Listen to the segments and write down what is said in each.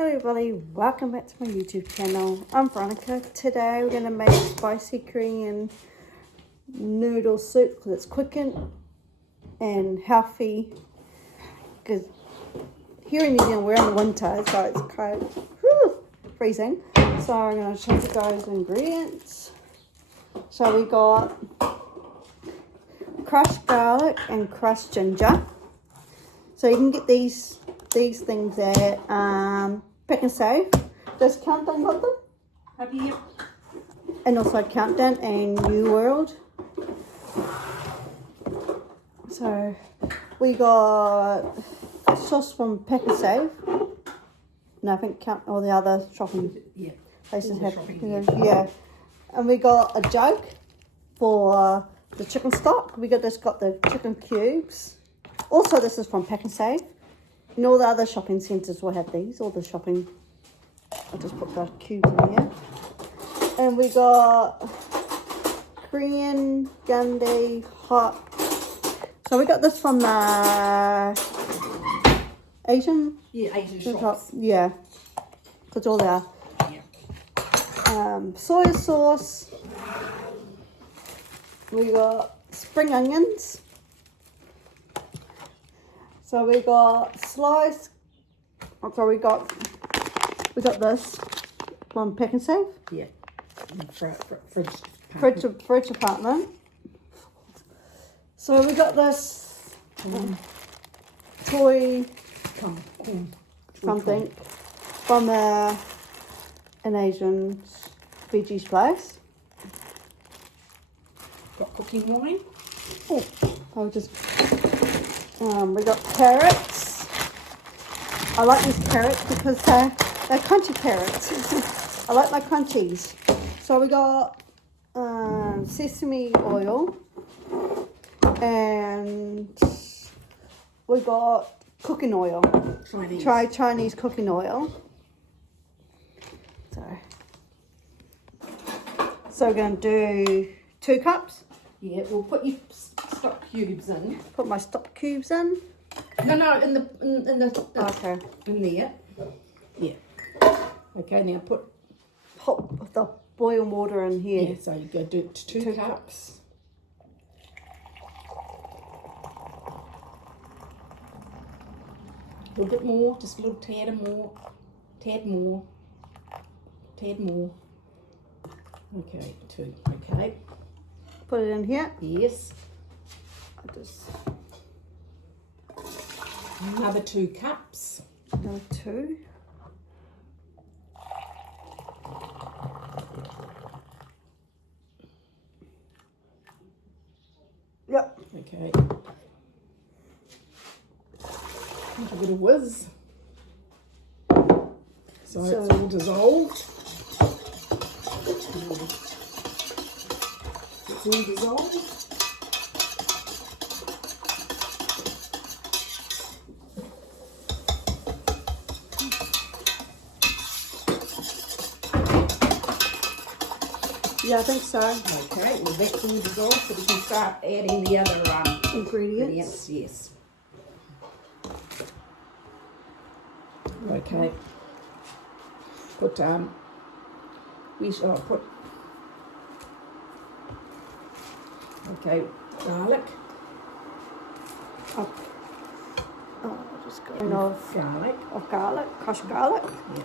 Hello everybody, welcome back to my YouTube channel. I'm Veronica. Today we're going to make spicy Korean noodle soup because it's quick and healthy. Because here in New Zealand we're in the winter, so it's cold, freezing. So I'm going to show you guys the ingredients. So we got crushed garlic and crushed ginger. So you can get these things at Pick and Save. Does Countdown got them? Have you? And also Countdown and New World. So we got sauce from Pick and Save. No, I think all the other shopping places have. Yeah. And we got a jug for the chicken stock. We got the chicken cubes. Also, this is from Pick and Save. And all the other shopping centres will have these. All the shopping. I'll just put the cubes in here. And we got Korean Gundy hot. So we got this from the Asian. Yeah, Asian shops. Yeah, because all there. Yeah. Soy sauce. We got spring onions. So we got sliced. So we got this from Pick and Save. Yeah. Fridge Department. So we got this toy something from an Asian veggies place. Got cooking wine. Oh, I'll just. We got carrots. I like these carrots because they're crunchy carrots. I like my crunchies. So we got sesame oil and we got cooking oil. Chinese cooking oil. So we're going to do 2 cups. Yeah, we'll put your stock cubes in. Put my stock cubes in. No, in the okay. In there. Yeah. Okay, now put the boiling water in here. Yeah, so you go do 2 cups. A little bit more, just a little tad more. Okay, 2. Okay. Put it in here. Yes. I just another 2 cups. Another 2. Yep. Okay. A bit of whiz. So it's all dissolved. It's all dissolved. Yeah, I think so. Okay, well that's all dissolved, so we can start adding the other ingredients. Yes. Okay. Put we shall put garlic. I'll just go off garlic, crushed garlic. Yeah.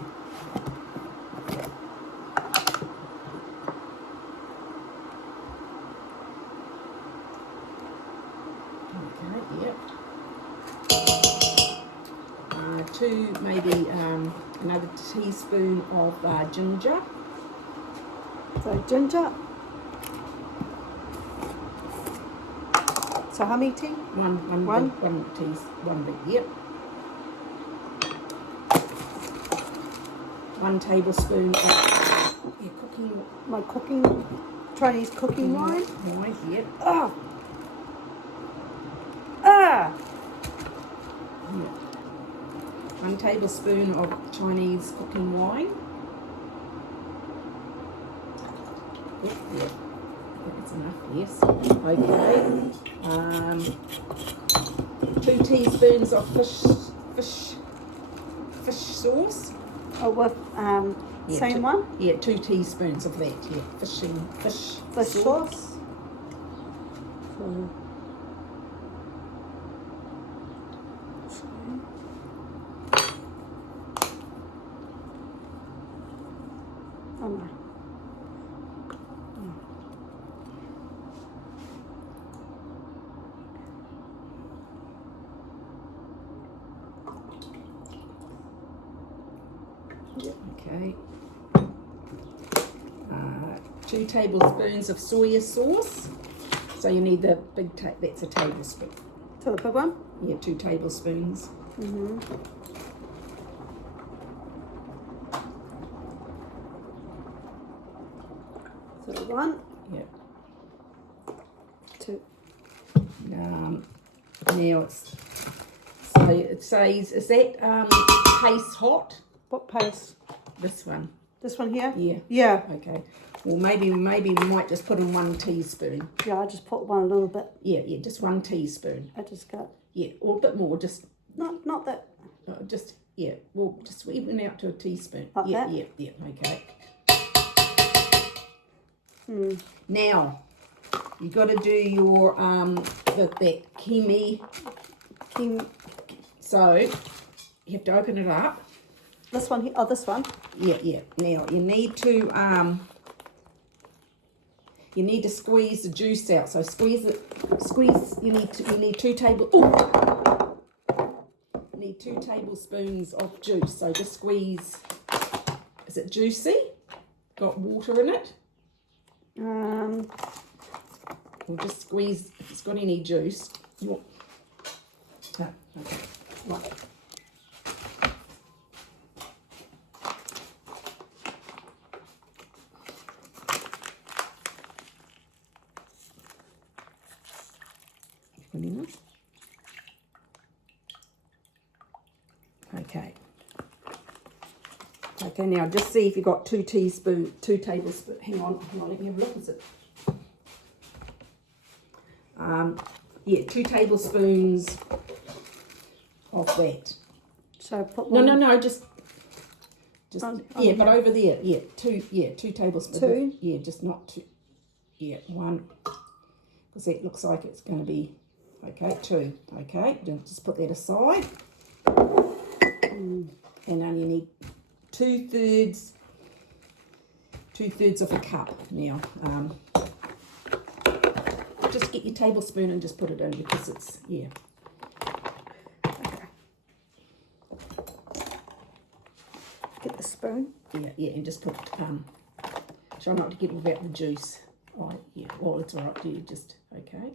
Okay, yep. 2, maybe another teaspoon of ginger. So ginger. So how many tea? One bit, yep. 1 tablespoon of Chinese cooking wine. Yep. Ah. Yep. 1 tablespoon of Chinese cooking wine. Yep. That's enough, yes. Okay. 2 teaspoons of fish sauce. Oh, with Yeah, same one? Yeah, 2 teaspoons of that. Yeah, fish sauce. Oh no. Okay. 2 tablespoons of soya sauce. So you need the big that's a tablespoon. So the big one? Yeah, 2 tablespoons. So 1. Yeah. 2. Now so it says, is that paste hot? What paste? This one. This one here? Yeah. Yeah. Okay. Well, maybe we might just put in 1 teaspoon. Yeah, I just put one a little bit. Yeah, just 1 teaspoon. I just got. Yeah, or a bit more, just Not that. just well, just even out to a teaspoon. Like yeah, that? yeah, okay. Now you got to do your that kimi. So you have to open it up. This one here. Oh, this one. Yeah. Now you need to squeeze the juice out. So squeeze it. You need 2 tablespoons of juice. So just squeeze. Is it juicy? Got water in it? Or just squeeze if it's got any juice. Okay. Right. Okay, now just see if you've got 2 tablespoons. Hang on, let me have a look. Is it? Yeah, 2 tablespoons of that. So put one. No, just yeah, but over there, 2 tablespoons. 2? Yeah, just not 2. Yeah, 1. Because that looks like it's going to be, okay, 2. Okay, just put that aside. And then you need 2/3 of a cup now. Just get your tablespoon and just put it in because it's, yeah. Okay. Get the spoon. Yeah, and just put, try not to get without the juice. Oh, yeah, well, it's all right, you just, okay.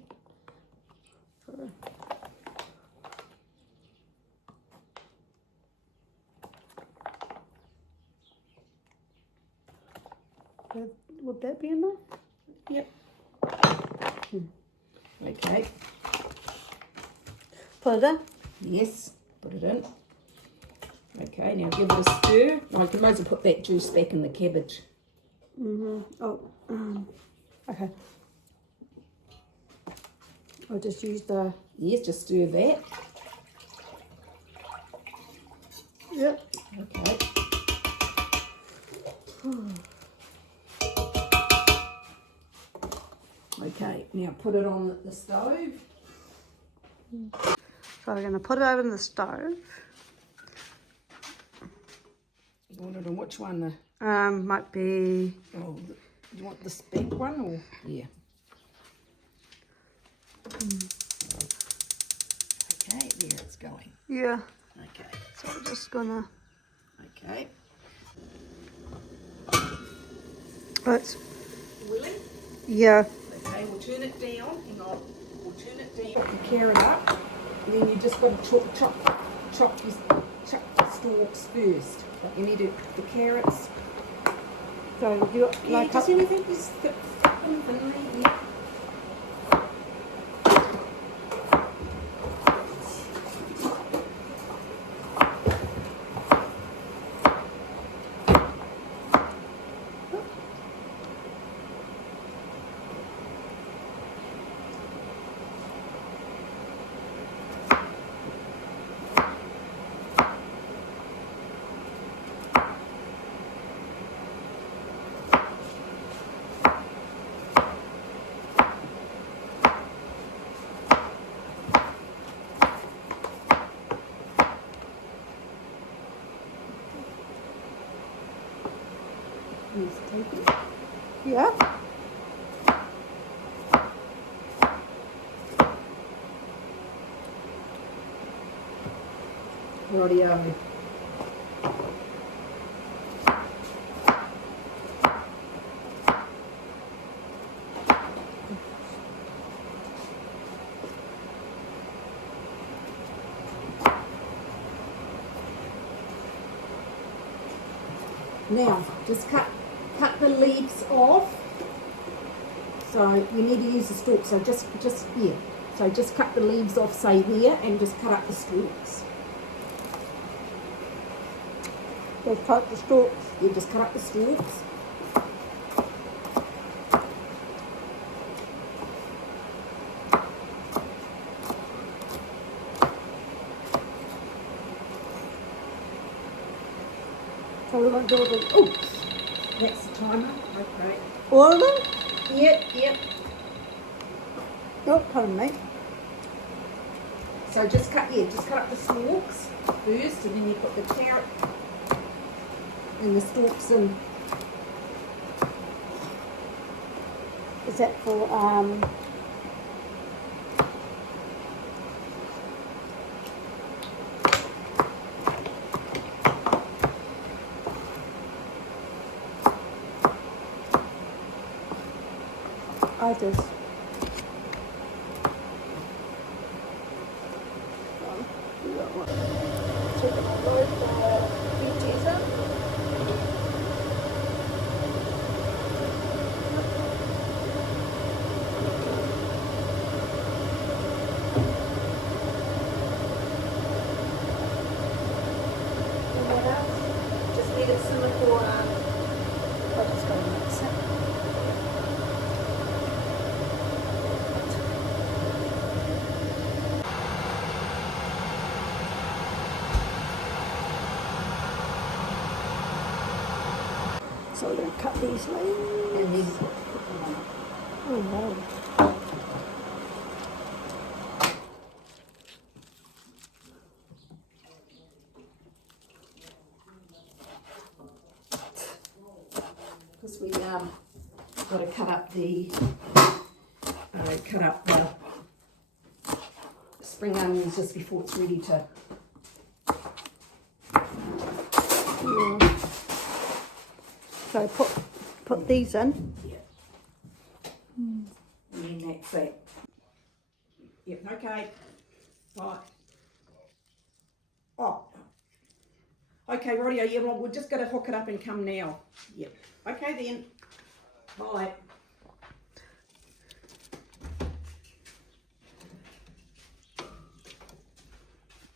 Would that be enough? Yep. Okay. Put it in? Yes, put it in. Okay, now give it a stir. Well, you might as well put that juice back in the cabbage. Oh, okay. I'll just use the... Yes, just stir that. Yep. Okay. Okay, now put it on the stove. So we're going to put it over in the stove. You want it on which one? Might be... Oh, you want this big one or? Yeah. Okay, there it's going. Yeah. Okay. So we're just going to... Okay. It's... Willing? Yeah. Okay, we'll turn it down. Hang on. We'll turn it down. Put the carrot up. And then you just got to chop the stalks first. But you need to, the carrots. So you Yeah, like just up... anything. Just thinly, yeah. Yes, take it. Yeah. Rightio. Now, just cut the leaves off. So you need to use the stalks. So just here. So just cut the leaves off, say there, and just cut up the stalks. Just cut the stalks. You just cut up the stalks. So we're going to do it. Oops, that's the timer. Okay. All of them? Yep. Oh, pardon me. So just cut up the stalks first, and then you put the carrot and the stalks in. Is that for others? Just let it simmer for I'll just go and mix it. So we're going to cut these leaves. and then Oh no. because we got to cut up the spring onions just before it's ready to. Yeah. So put these in. Yeah. And then that's it. Yep. Okay. Right. Oh. Okay, rightio. Yeah. Well, we're just going to hook it up and come now. Yep. Okay then. Bye.